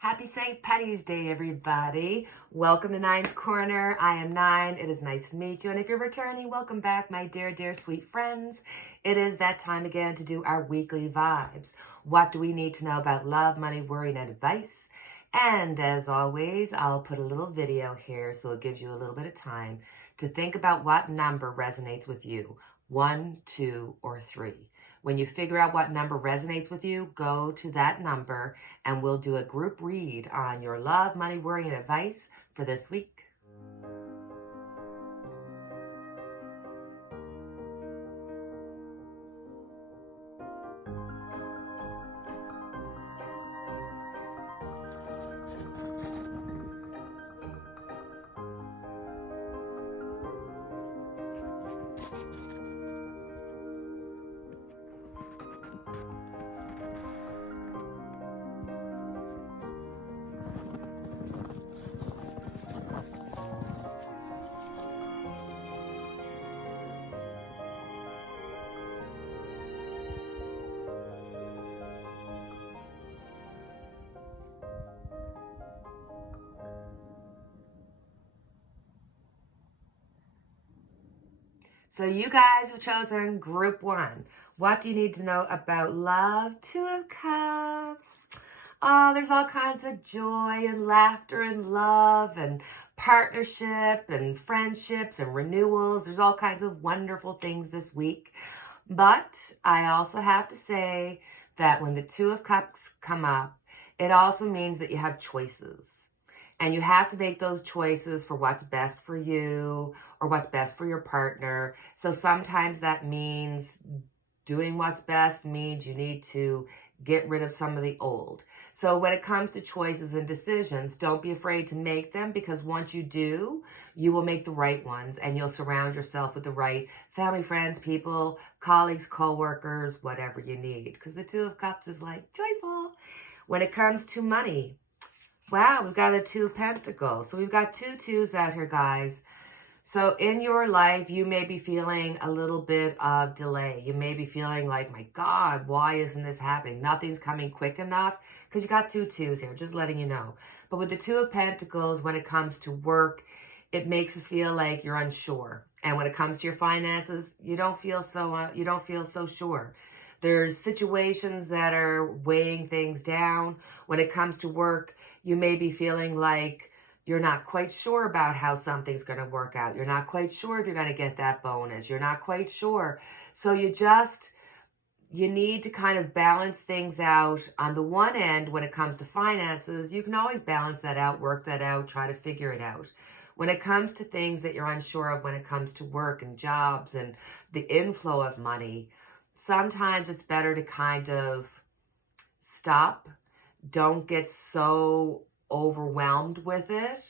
Happy St. Patty's Day, everybody. Welcome to Nine's Corner. I am Nine. It is nice to meet you. And if you're returning, welcome back, my dear, dear, sweet friends. It is that time again to do our weekly vibes. What do we need to know about love, money, worry, and advice? And as always, I'll put a little video here so it gives you a little bit of time to think about what number resonates with you. 1, 2, or 3. When you figure out what number resonates with you, go to that number and we'll do a group read on your love, money, worry, and advice for this week. So you guys have chosen group 1. What do you need to know about love? 2 of Cups. Oh, there's all kinds of joy and laughter and love and partnership and friendships and renewals. There's all kinds of wonderful things this week. But I also have to say that when the 2 of Cups come up, it also means that you have choices. And you have to make those choices for what's best for you or what's best for your partner. So sometimes that means doing what's best means you need to get rid of some of the old. So when it comes to choices and decisions, don't be afraid to make them, because once you do, you will make the right ones and you'll surround yourself with the right family, friends, people, colleagues, co-workers, whatever you need. Because the 2 of Cups is like joyful. When it comes to money, wow, we've got the 2 of Pentacles. So we've got 2 2s out here, guys. So in your life, you may be feeling a little bit of delay. You may be feeling like, my God, why isn't this happening? Nothing's coming quick enough, because you got 2 2s here, just letting you know. But with the 2 of Pentacles, when it comes to work, it makes you feel like you're unsure. And when it comes to your finances, you don't feel so sure. There's situations that are weighing things down. When it comes to work, you may be feeling like you're not quite sure about how something's going to work out. You're not quite sure if you're going to get that bonus. You're not quite sure. So you need to kind of balance things out. On the one end, when it comes to finances, you can always balance that out, work that out, try to figure it out. When it comes to things that you're unsure of, when it comes to work and jobs and the inflow of money, sometimes it's better to kind of stop. Don't get so overwhelmed with it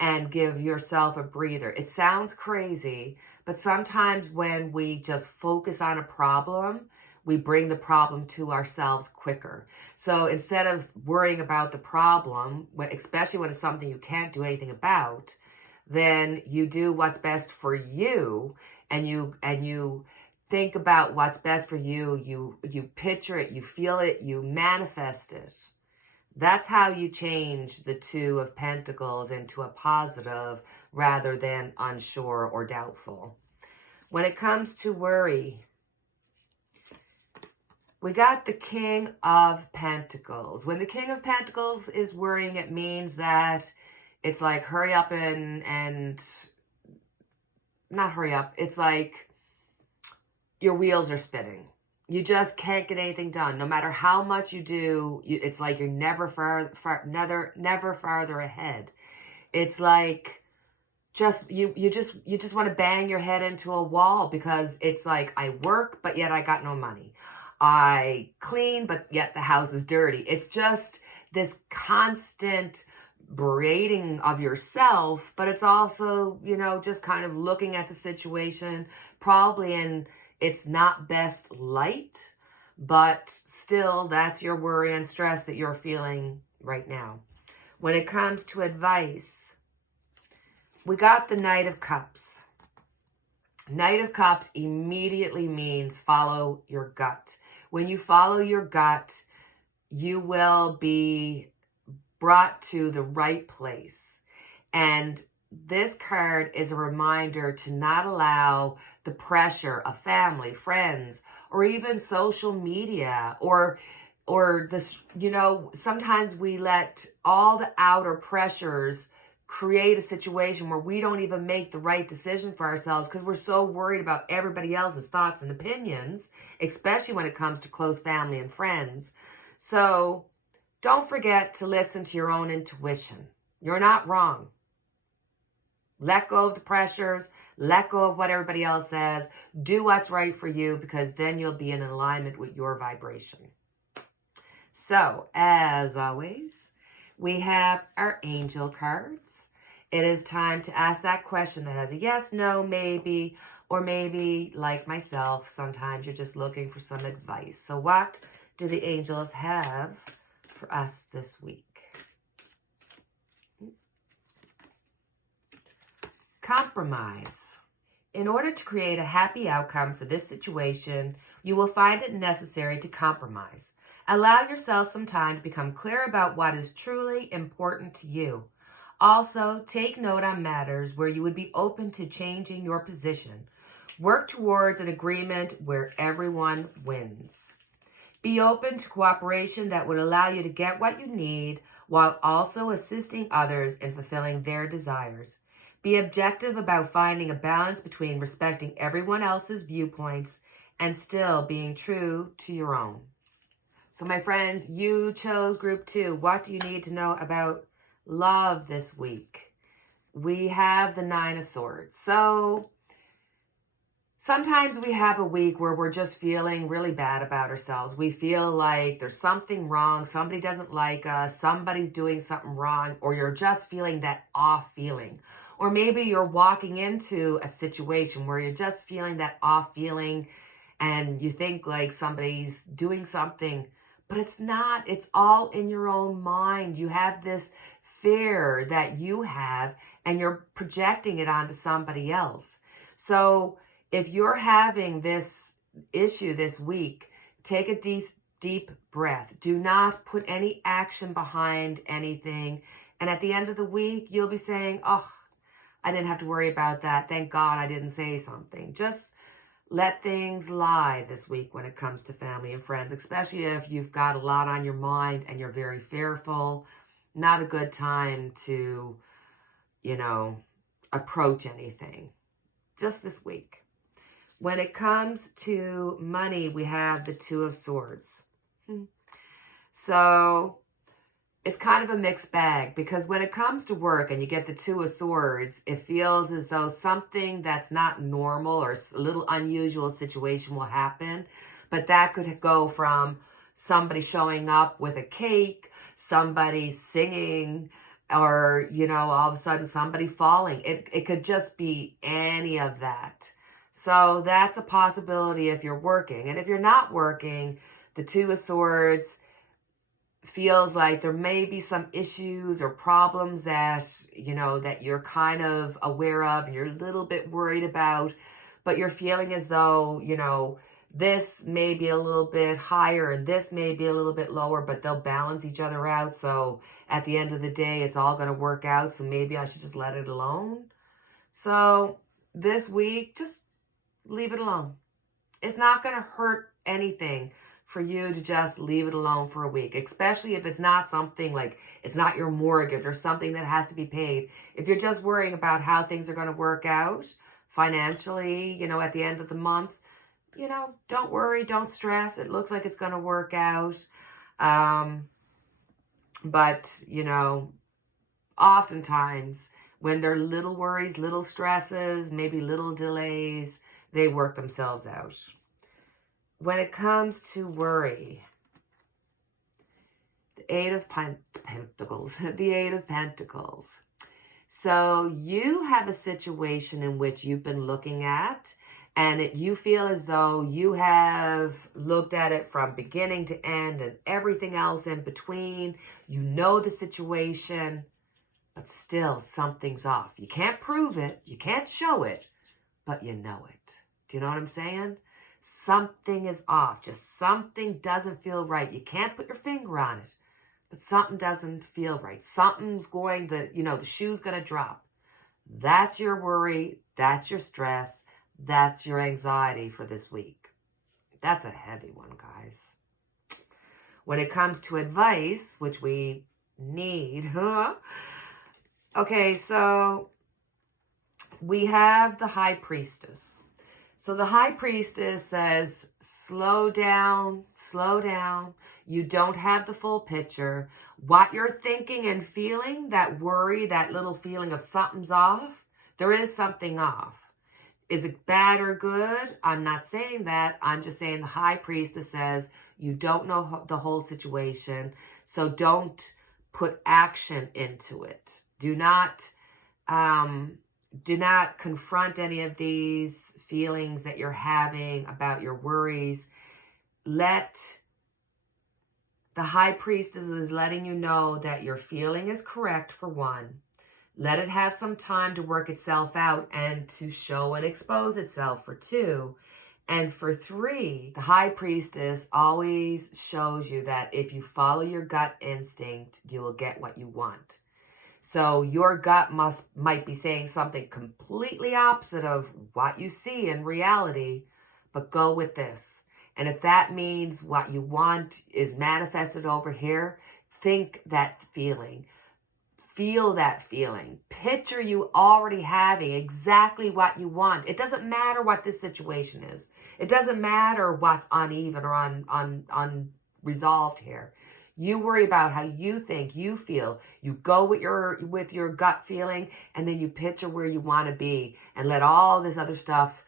and give yourself a breather. It sounds crazy, but sometimes when we just focus on a problem, we bring the problem to ourselves quicker. So instead of worrying about the problem, especially when it's something you can't do anything about, then you do what's best for you, and you think about what's best for you. You picture it, you feel it, you manifest it. That's how you change the 2 of Pentacles into a positive rather than unsure or doubtful. When it comes to worry, we got the King of Pentacles. When the King of Pentacles is worrying, it means that it's like hurry up and not hurry up. It's like your wheels are spinning. You just can't get anything done. No matter how much you do, it's like you're never farther ahead. It's like you just want to bang your head into a wall, because it's like, I work, but yet I got no money. I clean, but yet the house is dirty. It's just this constant berating of yourself, but it's also, just kind of looking at the situation, probably in it's not best light, but still that's your worry and stress that you're feeling right now. When it comes to advice, we got the Knight of Cups. Knight of Cups immediately means follow your gut. When you follow your gut, you will be brought to the right place. And this card is a reminder to not allow the pressure of family, friends, or even social media or this, sometimes we let all the outer pressures create a situation where we don't even make the right decision for ourselves because we're so worried about everybody else's thoughts and opinions, especially when it comes to close family and friends. So don't forget to listen to your own intuition. You're not wrong. Let go of the pressures. Let go of what everybody else says. Do what's right for you, because then you'll be in alignment with your vibration. So, as always, we have our angel cards. It is time to ask that question that has a yes, no, maybe, or maybe, like myself, sometimes you're just looking for some advice. So what do the angels have for us this week? Compromise. In order to create a happy outcome for this situation, you will find it necessary to compromise. Allow yourself some time to become clear about what is truly important to you. Also, take note on matters where you would be open to changing your position. Work towards an agreement where everyone wins. Be open to cooperation that would allow you to get what you need while also assisting others in fulfilling their desires. Be objective about finding a balance between respecting everyone else's viewpoints and still being true to your own. So my friends, you chose group 2. What do you need to know about love this week? We have the 9 of Swords. So sometimes we have a week where we're just feeling really bad about ourselves. We feel like there's something wrong. Somebody doesn't like us. Somebody's doing something wrong. Or you're just feeling that off feeling. Or maybe you're walking into a situation where you're just feeling that off feeling and you think like somebody's doing something, but it's not. It's all in your own mind. You have this fear that you have and you're projecting it onto somebody else. So if you're having this issue this week, take a deep breath. Do not put any action behind anything. And at the end of the week, you'll be saying, oh, I didn't have to worry about that. Thank God I didn't say something. Just let things lie this week when it comes to family and friends, especially if you've got a lot on your mind and you're very fearful. Not a good time to, approach anything. Just this week. When it comes to money, we have the 2 of Swords. So it's kind of a mixed bag, because when it comes to work and you get the 2 of Swords, it feels as though something that's not normal or a little unusual situation will happen. But that could go from somebody showing up with a cake, somebody singing, or, all of a sudden somebody falling. It could just be any of that. So that's a possibility if you're working. And if you're not working, the 2 of Swords feels like there may be some issues or problems that, that you're kind of aware of and you're a little bit worried about, but you're feeling as though, this may be a little bit higher and this may be a little bit lower, but they'll balance each other out. So at the end of the day, it's all going to work out. So maybe I should just let it alone. So this week, just leave it alone. It's not going to hurt anything for you to just leave it alone for a week, especially if it's not something like it's not your mortgage or something that has to be paid. If you're just worrying about how things are going to work out financially, at the end of the month, don't worry, don't stress. It looks like it's going to work out. But, oftentimes when there are little worries, little stresses, maybe little delays, they work themselves out. When it comes to worry, the 8 of Pentacles, the 8 of Pentacles. So you have a situation in which you've been looking at, and you feel as though you have looked at it from beginning to end and everything else in between. You know the situation, but still something's off. You can't prove it, you can't show it, but you know it. Do you know what I'm saying? Something is off. Just something doesn't feel right. You can't put your finger on it, but something doesn't feel right. Something's going to, the shoe's going to drop. That's your worry. That's your stress. That's your anxiety for this week. That's a heavy one, guys. When it comes to advice, which we need, okay, so we have the High Priestess. So the High Priestess says, slow down, slow down. You don't have the full picture. What you're thinking and feeling, that worry, that little feeling of something's off, there is something off. Is it bad or good? I'm not saying that. I'm just saying the High Priestess says you don't know the whole situation, so don't put action into it. Do not confront any of these feelings that you're having about your worries. Let the High Priestess is letting you know that your feeling is correct, for one. Let it have some time to work itself out and to show and expose itself, for two. And for three, the High Priestess always shows you that if you follow your gut instinct, you will get what you want. So your gut might be saying something completely opposite of what you see in reality, but go with this. And if that means what you want is manifested over here, think that feeling. Feel that feeling. Picture you already having exactly what you want. It doesn't matter what this situation is. It doesn't matter what's uneven or unresolved here. You worry about how you think, you feel. You go with your gut feeling, and then you picture where you want to be and let all this other stuff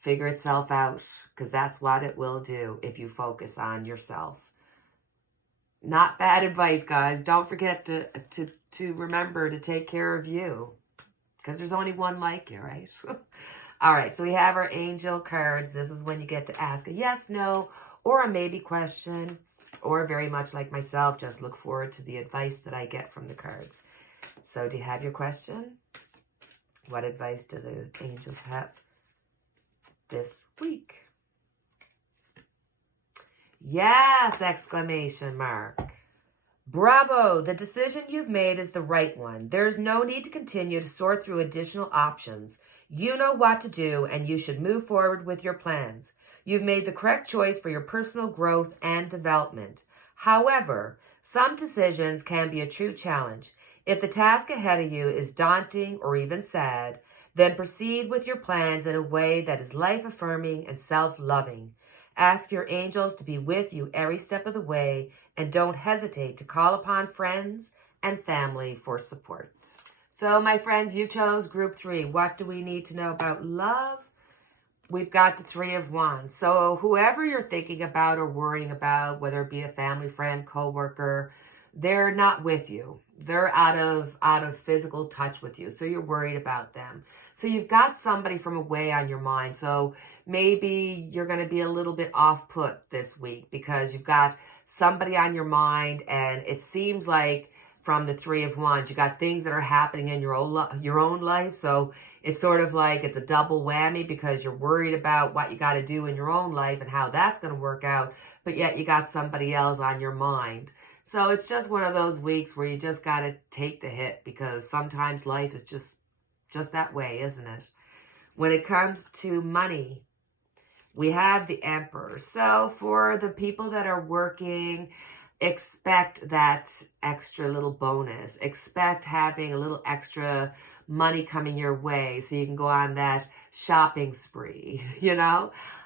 figure itself out, because that's what it will do if you focus on yourself. Not bad advice, guys. Don't forget to remember to take care of you, because there's only one like you, right? All right, so we have our angel cards. This is when you get to ask a yes, no, or a maybe question, or very much like myself, just look forward to the advice that I get from the cards. So do you have your question? What advice do the angels have this week? Yes! Exclamation mark. Bravo! The decision you've made is the right one. There is no need to continue to sort through additional options. You know what to do, and you should move forward with your plans. You've made the correct choice for your personal growth and development. However, some decisions can be a true challenge. If the task ahead of you is daunting or even sad, then proceed with your plans in a way that is life-affirming and self-loving. Ask your angels to be with you every step of the way, and don't hesitate to call upon friends and family for support. So, my friends, you chose group 3. What do we need to know about love? We've got the 3 of Wands. So, whoever you're thinking about or worrying about, whether it be a family, friend, coworker, they're not with you. They're out of physical touch with you. So you're worried about them. So you've got somebody from away on your mind. So maybe you're going to be a little bit off put this week because you've got somebody on your mind, and it seems like from the 3 of Wands, you got things that are happening in your own life. So it's sort of like it's a double whammy because you're worried about what you got to do in your own life and how that's going to work out, but yet you got somebody else on your mind. So it's just one of those weeks where you just got to take the hit, because sometimes life is just that way, isn't it? When it comes to money, we have the Emperor. So for the people that are working, expect that extra little bonus. Expect having a little extra money coming your way so you can go on that shopping spree,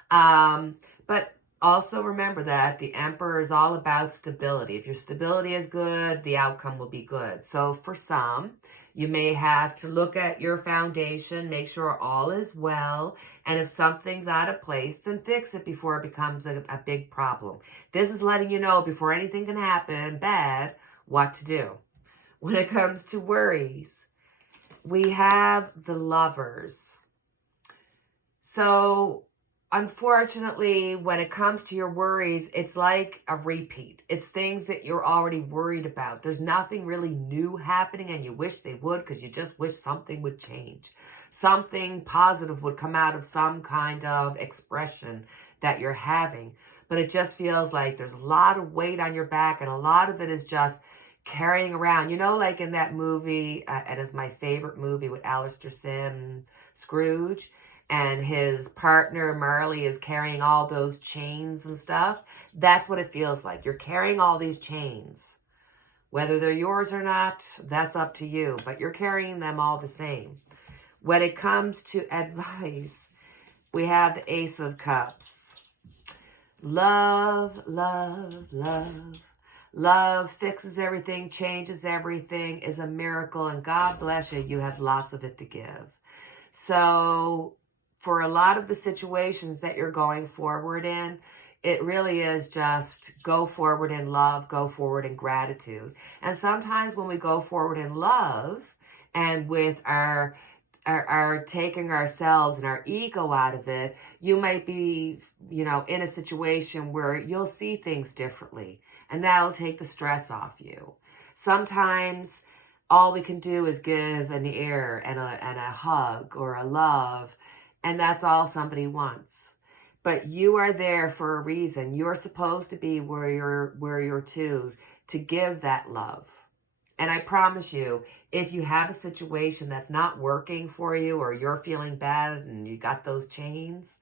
But also remember that the Emperor is all about stability. If your stability is good, the outcome will be good. So for some, you may have to look at your foundation, make sure all is well, and if something's out of place, then fix it before it becomes a big problem. This is letting you know before anything can happen bad, what to do. When it comes to worries, we have the Lovers. So unfortunately, when it comes to your worries, it's like a repeat. It's things that you're already worried about. There's nothing really new happening, and you wish they would, because you just wish something would change. Something positive would come out of some kind of expression that you're having. But it just feels like there's a lot of weight on your back, and a lot of it is just carrying around, like in that movie, and it's my favorite movie with Alistair Sim, Scrooge, and his partner Marley is carrying all those chains and stuff. That's what it feels like. You're carrying all these chains. Whether they're yours or not, that's up to you, but you're carrying them all the same. When it comes to advice, we have the Ace of Cups. Love, love, love. Love fixes everything, changes everything, is a miracle, and God bless you, you have lots of it to give. So for a lot of the situations that you're going forward in, it really is just go forward in love, go forward in gratitude. And sometimes when we go forward in love and with our taking ourselves and our ego out of it, you might be, in a situation where you'll see things differently, and that'll take the stress off you. Sometimes all we can do is give an ear and a hug or a love, and that's all somebody wants. But you are there for a reason. You're supposed to be where you're to give that love. And I promise you, if you have a situation that's not working for you, or you're feeling bad and you got those chains,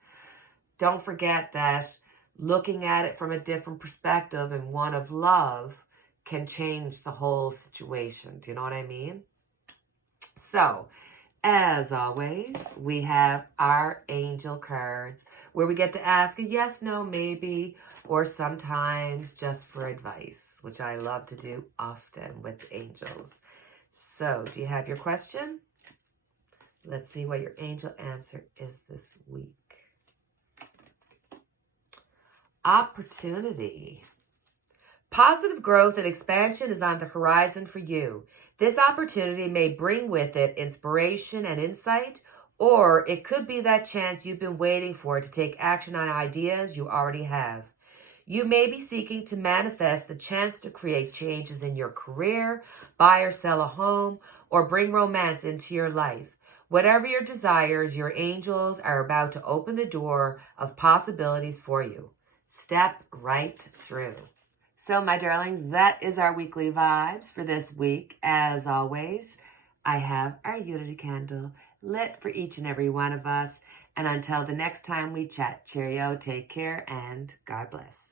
don't forget that looking at it from a different perspective and one of love can change the whole situation. Do you know what I mean? So, as always, we have our angel cards where we get to ask a yes, no, maybe, or sometimes just for advice, which I love to do often with angels. So, do you have your question? Let's see what your angel answer is this week. Opportunity. Positive growth and expansion is on the horizon for you. This opportunity may bring with it inspiration and insight, or it could be that chance you've been waiting for to take action on ideas you already have. You may be seeking to manifest the chance to create changes in your career, buy or sell a home, or bring romance into your life. Whatever your desires, your angels are about to open the door of possibilities for you. Step right through. So, my darlings, that is our weekly vibes for this week. As always, I have our unity candle lit for each and every one of us. And until the next time we chat, cheerio, take care, and God bless.